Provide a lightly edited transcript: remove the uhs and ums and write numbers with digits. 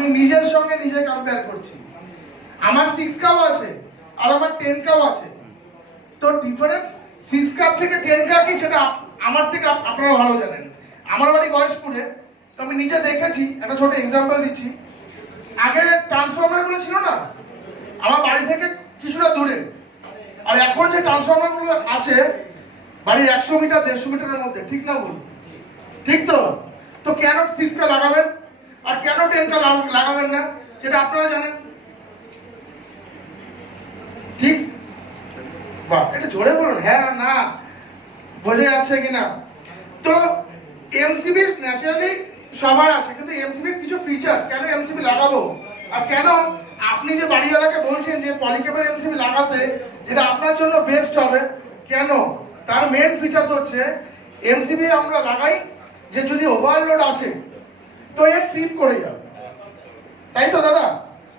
আমি নিজের সঙ্গে নিজে কম্পেয়ার করছি। আমার 6 কাপ আছে আর আমার 10 কাপ আছে, তো ডিফারেন্স 6 কাপ থেকে 10 কাপ কি সেটা আমার থেকে আপনারা ভালো জানেন। আমার বাড়ি গয়েশপুরে, তো আমি নিজে দেখেছি। একটা ছোট এক্সাম্পল দিচ্ছি। আগে ট্রান্সফরমারগুলো ছিল না আমার বাড়ি থেকে কিছুটা দূরে, আর এখন যে ট্রান্সফরমারগুলো আছে বাড়ির 100 মিটার 150 মিটারের মধ্যে, ঠিক না বলুন? ঠিক তো? তো কেন 6 কা লাগাবেন আর কেন 10 কা লাগাবেন না সেটা আপনারা জানেন, ঠিক? বাহ, এটা জোরে বলুন, হ্যাঁ না বোঝা যাচ্ছে কিনা? তো এমসিবি ন্যাচারালি সবার আছে, কিন্তু এমসিবির কিছু ফিচার্স, কেন এমসিবি লাগাবো আর কেন আপনি যে বাড়িওয়ালাকে বলছেন যে পলিক্যাবের এমসিবি লাগাতে, যেটা আপনার জন্য বেস্ট হবে, কেন? তার মেন ফিচার্স হচ্ছে এমসিবি আমরা লাগাই যে যদি ওভারলোড আসে তো এর ট্রিপ করে যাবে।